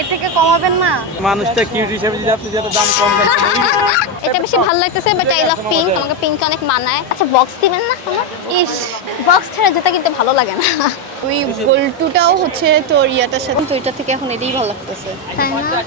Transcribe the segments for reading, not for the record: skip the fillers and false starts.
এর থেকে কমাবেন না? মানুষটা কিউট হিসেবে যদি আপনি যত দাম কম করেন এটা বেশি ভালো লাগতেছে, বাট আই লাভ পিঙ্ক, আমাকে পিঙ্ক অনেক মানায়। আচ্ছা বক্স দিবেন না কোনো? ইস, বক্স ছাড়া জুতা কিনতে ভালো লাগে না। ওই গোল্টুটাও হচ্ছে তোর ইয়াটার সাথে, তো এটা থেকে এখন এটাই ভালো লাগতেছে। তাই না?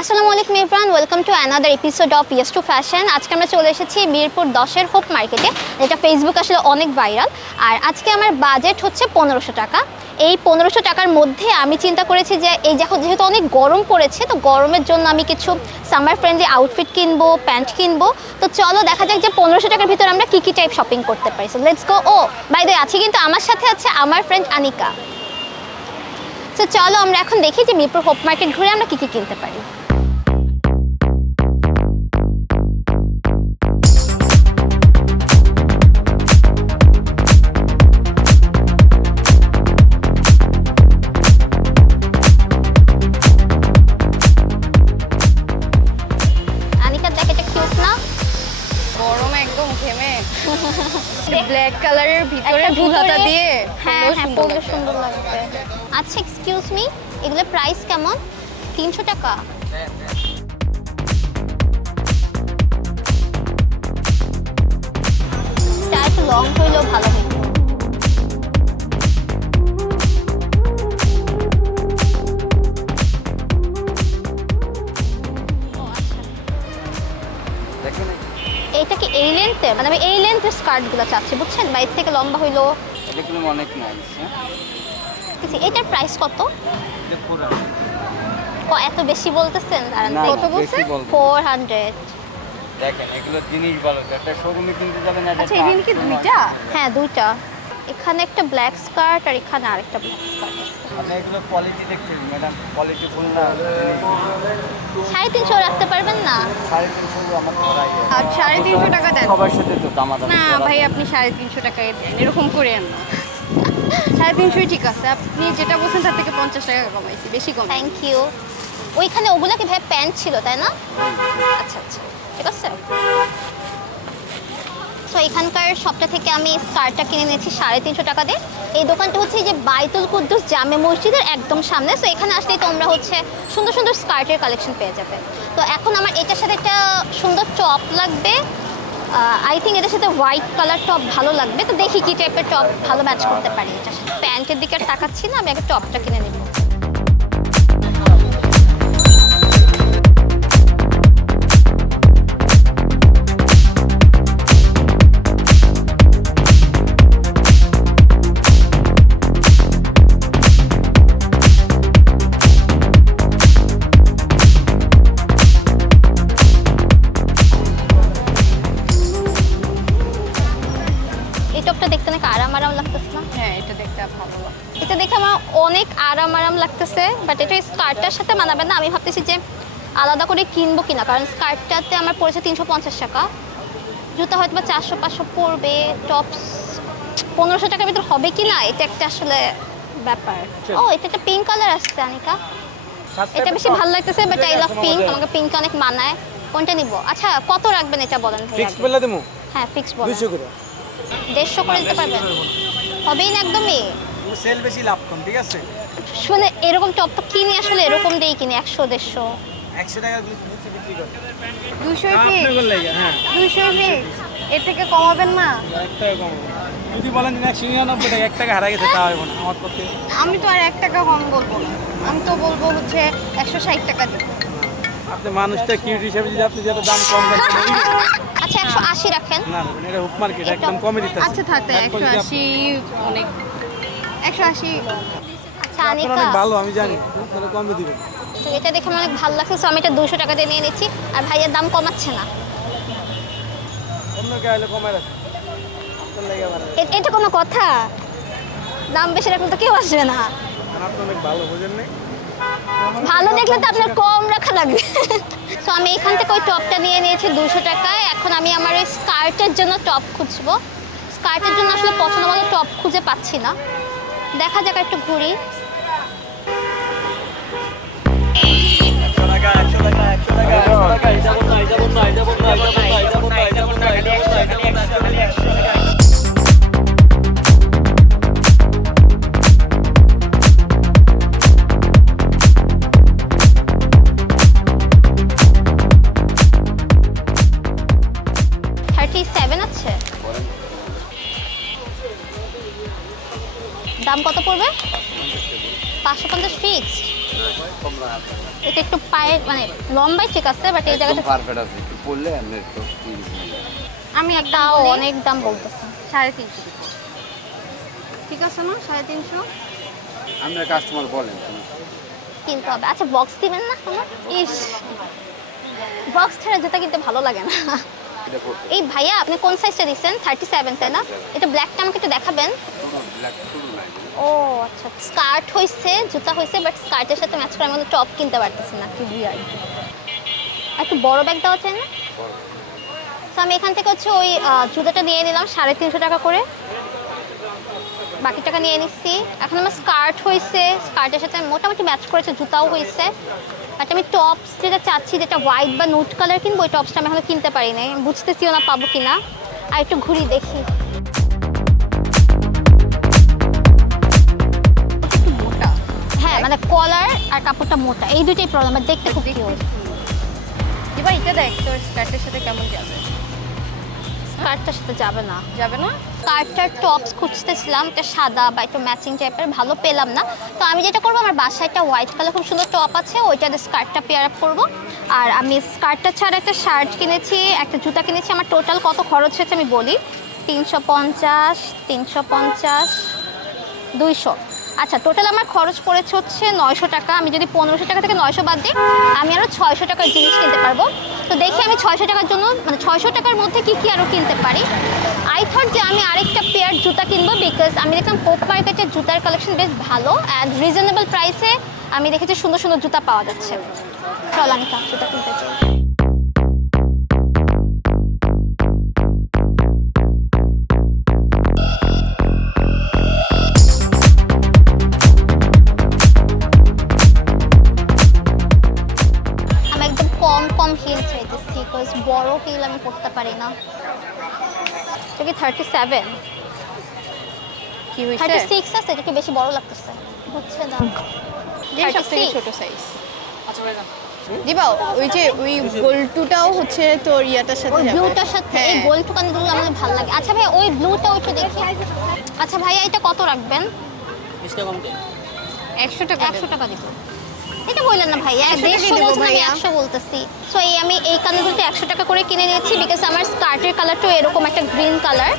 আসসালামু আলাইকুম everyone, welcome to another episode of yes to fashion. আজকে আমরা চলে এসেছি মিরপুর 10-এর হোপ মার্কেটে, যেটা ফেসবুক আসলে অনেক ভাইরাল। আর আজকে আমার বাজেট হচ্ছে 1500 টাকা। এই 1500 টাকার মধ্যে আমি চিন্তা করেছি যে এই যেহেতু অনেক গরম পড়েছে, তো গরমের জন্য আমি কিছু সামার ফ্রেন্ডলি আউটফিট কিনবো, প্যান্ট কিনবো। তো চলো দেখা যাক যে 1500 টাকার ভিতরে আমরা কী কী টাইপ শপিং করতে পারি। So let's go. Oh by the way, আছে কিন্তু আমার সাথে আছে আমার ফ্রেন্ড আনিকা। তো চলো আমরা এখন দেখি যে মিরপুর হোপ মার্কেট ঘুরে আমরা কী কী কিনতে পারি। গরমে একদম ঘেমে ব্ল্যাক কালারের ভিতরে ফুলহাতা দিয়ে হ্যাঁ হ্যাঁ, পরলে সুন্দর লাগবে। আচ্ছা এক্সকিউজ মি, এগুলোর প্রাইস কেমন? 300 টাকা? এটা একটু লং হইলেও ভালো হইতো। এইটা কি এই লেন্থে? মানে আমি এই লেন্থের স্কার্টগুলো চাচ্ছি, বুঝছেন? বাইর থেকে লম্বা হইলো। এটা কিন্তু অনেক নাইস। আচ্ছা এটার প্রাইস কত? ও এত বেশি বলতেছেন? কত বলছে? 400। দেখেন এগুলো জিনিস ভালো, একটা শোরুমে কিনতে যাবেন। আচ্ছা এখানে কি দুইটা? হ্যাঁ দুইটা, এখানে একটা ব্ল্যাক স্কার্ট আর এখানে আরেকটা ব্ল্যাক স্কার্ট। আপনি এগুলো কোয়ালিটি দেখছেন ম্যাডাম, কোয়ালিটি ফুল না। 350 রাখতে পারবেন না? 350 আমার তো রাখি। আর 350 টাকা দেন। সবার সাথে তো দামাদামি না করা ভাই, যায়। আপনি 350 টাকায় দেন, এরকম করেন না। 350 ঠিক আছে, আপনি যেটা বলছেন তার থেকে 50 টাকা কমাইছি, বেশি কম। Thank you. ওইখানে ওগুলা কি ভাই প্যান্ট ছিল তাই না? আচ্ছা আচ্ছা ঠিক আছে। সো এখানকার শপটা থেকে আমি স্কার্টটা কিনে নিয়েছি 350 টাকা দিয়ে। এই দোকানটা হচ্ছে এই যে বাইতুল কুদ্দুস জামে মসজিদের একদম সামনে। সো এখানে আসলেই তোমরা হচ্ছে সুন্দর সুন্দর স্কার্টের কালেকশন পেয়ে যাবে। তো এখন আমার এটার সাথে একটা সুন্দর টপ লাগবে। আই থিঙ্ক এটার সাথে হোয়াইট কালার টপ ভালো লাগবে। তো দেখি কী টাইপের টপ ভালো ম্যাচ করতে পারি এটার সাথে। প্যান্টের দিকে আর তাকাচ্ছি না, আমি আগে টপটা কিনে নেব। এই টপটা দেখতে নাকি আরাম লাগতেছে না? হ্যাঁ এটা দেখতে ভালো লাগে। এটা দেখে আমার অনেক আরাম লাগতেছে, বাট এটা স্কার্টটার সাথে মানাবে না। আমি ভাবতেছি যে আলাদা করে কিনবো কিনা, কারণ স্কার্টটাতে আমার পড়েছে 350 টাকা, জুতা হয়তো বা 400-500 পড়বে, টপস 1500 টাকার ভিতর হবে কি না, এটা একটা আসলে ব্যাপার। ও এটা একটা পিঙ্ক কালার আসছে আনিকা, এটা বেশি ভালো লাগতেছে, বাট আই লাভ পিঙ্ক, আমাকে পিঙ্ক অনেক মানায়। কোনটা নিব? আচ্ছা কত রাখবেন এটা বলেন ভাই? ফিক্স বলে দেবো। হ্যাঁ ফিক্স বলেন। 200 করে। 150 করে দিতে পারবেন? হবেই না একদমই। সেল বেশি লাভ কম, ঠিক আছে? শুনে এরকম টপ তো কিনি আসলে এরকম দিয়েই কিনি 100-150। 100 টাকা নিচে বিক্রি করে। 200 আপনি ফিক্স, বললেন হ্যাঁ 200 ফিক্স, এর থেকে কমাবেন না? 1 টাকা কম হবে। যদি বলেন যে 199 টাকা, 1 টাকা হারা গেছে তা হবে না আমার পক্ষে। আমি তো আর 1 টাকা কম বলবো না, আমি তো বলবো হচ্ছে 160 টাকা দিব। আপনি মানুষটা কিউট হিসেবে যদি আপনি যত দাম কম করেন আচ্ছা 180 রাখেন। না না, এটা হুপ মার্কেট একদম কমে দিতে। আচ্ছা থাক, 180 অনেক, 180। আচ্ছা আপনার আনিকা, অনেক ভালো আমি জানি, আপনারা কমে দিবেন। তো এটা দেখে আমার অনেক ভালো লাগছে, সো আমি এটা 200 টাকা দিয়ে নিয়ে নিচ্ছি। আর ভাইয়ের দাম কমাচ্ছে না। অন্য কে হলে কমায় রাখেন, আপনার লাগে ভালো। এটা কোনো কথা? দাম বেশি রাখলে তো কেউ আসবে না। আপনি অনেক ভালো, বুঝেন নাই? ভালো দেখলে তো আপনার কম রাখা লাগবে। সো আমি এখান থেকে ওই টপটা নিয়ে নিয়েছি 200 টাকায়। এখন আমি আমার ওই স্কার্টের জন্য টপ খুঁজবো। স্কার্টের জন্য আসলে পছন্দ মতো টপ খুঁজে পাচ্ছি না, দেখা যাক একটু ঘুরি। 100 টাকা 100 টাকা 100 টাকা 100 টাকা, এই যাবো না এই যাবো না এই যাবো না এই যাবো না এই যাবো না এই যাবো না, খালি 100 টাকা। পড়বে? 550 ফিক্স। এটা একটু পায়ে মানে লম্বাই ঠিক আছে, বাট এই জায়গাটা পারফেক্ট আছে, একটু পড়লে আপনি একটু আমি একটা অনেক দাম বলতেছে। 350 দিব। ঠিক আছে না 350? আমরা কাস্টমার বলেন কিনতে হবে। আচ্ছা বক্স দিবেন না কোনো? ইস, বক্স ছাড়া জুতা কিনতে ভালো লাগে না। এটা করতে এই ভাইয়া আপনি কোন সাইজটা দিচ্ছেন? 37 তাই না? এটা ব্ল্যাকটা আমাকে একটু দেখাবেন। ব্ল্যাক শুরু নাই। ও আচ্ছা, স্কার্ট হইছে, জুতা হইছে, বাট স্কার্টের সাথে ম্যাচ করে আমি টপ কিনতে পারতেছি না, কি উইয়ার্ড। একটু বড় ব্যাগ দেওয়া চাই না? তো আমি এখান থেকে হচ্ছে ওই জুতাটা নিয়ে নিলাম 350 টাকা করে, বাকি টাকা নিয়ে নিচ্ছি। এখন আমার স্কার্ট হইছে, স্কার্টের সাথে মোটামুটি ম্যাচ করেছে, জুতাও হইছে, বাট আমি টপস যেটা চাচ্ছি, যেটা হোয়াইট বা নুট কালার কিনবো, ওই টপসটা আমি এখনো কিনতে পারি নাই, বুঝতেছিও না পাবো কিনা। আর একটু ঘুরি দেখি। মোটা। হ্যাঁ মানে কলার আর কাপড়টা মোটা, এই দুইটাই প্রবলেম, আর দেখতে খুব কিউট। এবার এটা দেখ তোর স্কার্টের সাথে কেমন যাবে। স্কার্টটার সাথে যাবে না। যাবে না? স্কার্টটার টপস খুঁজতেছিলাম, এটা সাদা বা একটু ম্যাচিং টাইপের, ভালো পেলাম না। তো আমি যেটা করবো, আমার বাসায় একটা হোয়াইট কালার খুব সুন্দর টপ আছে, ওইটা দিয়ে স্কার্টটা পেয়ার আপ করবো। আর আমি স্কার্টটা ছাড়া একটা শার্ট কিনেছি, একটা জুতা কিনেছি। আমার টোটাল কত খরচ হয়েছে আমি বলি। 350, 350, 200। আচ্ছা টোটাল আমার খরচ পড়েছে হচ্ছে 900 টাকা। আমি যদি 1500 টাকা থেকে 900 বাদ দিই, আমি আরও 600 টাকার জিনিস কিনতে পারবো। তো দেখি আমি 600 টাকার জন্য, মানে 600 টাকার মধ্যে কী কী আরও কিনতে পারি। আই থট যে আমি আরেকটা পেয়ার জুতা কিনবো, বিকজ আমি দেখলাম হোপ মার্কেটের জুতার কালেকশন বেশ ভালো অ্যান্ড রিজনেবল প্রাইসে আমি দেখেছি সুন্দর সুন্দর জুতা পাওয়া যাচ্ছে। চল আমি জুতা কিনতে চাই। কম হিল চাইতেছি, বিকজ বড় হিল আমি পরতে পারি না। এটা কি 37? কি হইছে? 36 আছে, এটা কি বেশি বড় লাগতেছে? হচ্ছে না। যে সবথেকে 36? ছোট সাইজ। দিবা ওই যে ওই গোলটুটাও হচ্ছে তোর ইয়াটার সাথে ওই যাবে। ব্লুটার সাথে এই হ্যাঁ। গোল টুকানগুলো আমার ভালো লাগে। আচ্ছা ভাই ওই ব্লুটা একটু দেখি। আচ্ছা ভাইয়া এটা কত রাখবেন? 20 টাকা কম দেন। 100 টাকা 100 টাকা দিব। এটা বললেন না ভাইয়া, 100 টাকা 150 দেবো বলছেন, আমি ভাইয়া। 100 বলতেছি। সো এই আমি এই কানেরগুলোটা 100 টাকা করে কিনে নিয়েছি, বিকজ আমার স্কার্টের কালারটাও এরকম একটা গ্রিন কালার।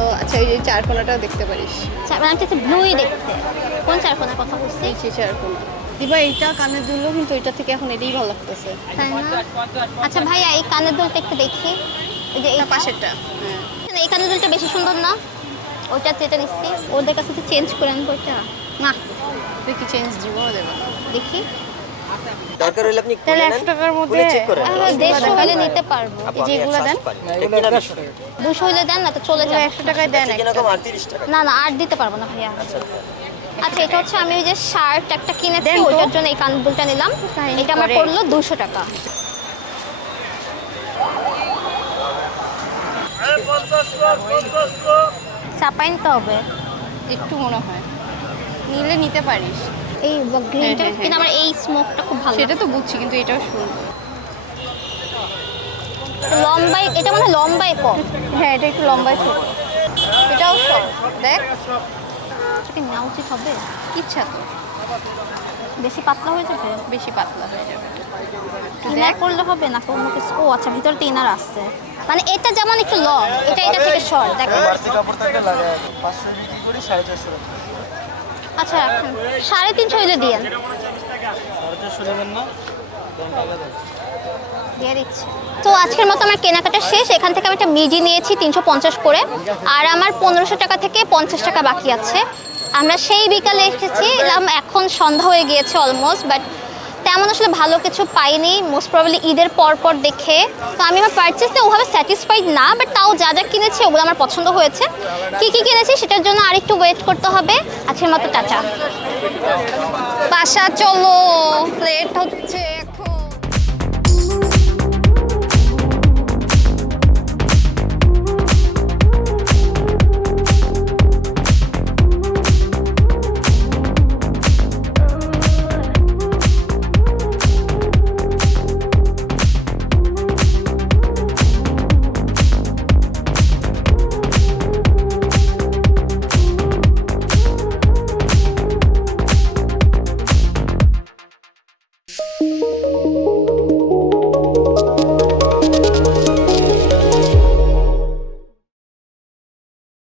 ও আচ্ছা, এই যে চারকোনাটাও দেখতে পারিস। মানে আমি চাচ্ছি ব্লুই দেখতে। কোন চারকোনার কথা বলছি? এই যে চারকোনা। দিবা এইটা কানের দুলও কিন্তু এটা থেকে এখন এটাই ভালো লাগতেছে। তাই না? আচ্ছা ভাইয়া এই কানের দুলটা একটু দেখি। এই যে এই এটা পাশেরটা। হ্যাঁ। এই কানের দুলটা বেশি সুন্দর না? ওইটা যেটা নিচ্ছি ওদের কাছে তো চেঞ্জ করে আনবো ওইটা। না তুই কি চেঞ্জ দিব দেবে না। দেখি দরকার হলে আপনি তাহলে খুলে নেন, 100 টাকার মধ্যে খুলে চেক করেন। আমরা 150 হলে নিতে পারবো। আপু, এই যে আমি এগুলা 180 দেন? পারি। এটা কিনা 200 হলে দেন না তো চলে এগুলো যাবে। 100 টাকায় দেন কিনা একটা। কম 38 টাকা। না না আর দিতে পারবো না ভাইয়া। আচ্ছা আচ্ছা এটা হচ্ছে আমি ওই যে শার্ট একটা কিনেছি, দেন তো। ওইটার জন্য এই কানের দুলটা নিলাম। কাহিনী এটা আমার করে। পড়লো 200 টাকা। চাপাই নিতে হবে একটু মনে হয় নিলে নিতে পারিস। এই গ্রিনটা, হ্যাঁ, হ্যাঁ, কিন্তু আমার এই স্মোকটা খুব ভালো সেটা তো বুঝছি, কিন্তু এটাও সুন্দর। লম্বাই, এটা মানে লম্বাই কম। হ্যাঁ এটা একটু লম্বাই ছোট, এটাও শর্ট। দেখ এটাকে নেওয়া উচিত হবে। ইচ্ছা তো বেশি পাতলা হয়ে যাবে, বেশি পাতলা হয়ে যাবে। ইনার করলে হবে না অন্য কিছু? ও আচ্ছা ভিতরে তো ইনার আছে, মানে এটা যেমন একটু লং, এটা এটা থেকে শর্ট। দেখো বাড়তি কাপড় থাকলে লাগায় 500 বিক্রি করি 450 টাকা। আচ্ছা রাখেন, 350 হইলে দিয়েন। 450 নেবেন না? দেন টাকা দেন। দিয়ে দিচ্ছি। তো আজকের মতো আমার কেনাকাটা শেষ। এখান থেকে আমি একটা মিডি নিয়েছি 350 করে, আর আমার 1500 টাকা থেকে 50 টাকা বাকি আছে। আমরা সেই বিকালে এসেছি, এলাম এখন সন্ধ্যা হয়ে গিয়েছে অলমোস্ট, বাট তেমন আসলে ভালো কিছু পাইনি, মোস্ট প্রবাবলি ঈদের পর পর দেখে। তো আমি আমার পারচেসে ওভাবে স্যাটিসফাইড না, বাট তাও যা যা কিনেছি ওগুলো আমার পছন্দ হয়েছে। কী কী কিনেছি সেটার জন্য আরেকটু ওয়েট করতে হবে। আজকের মতো টাটা। বাসা চলো, লেট হচ্ছে।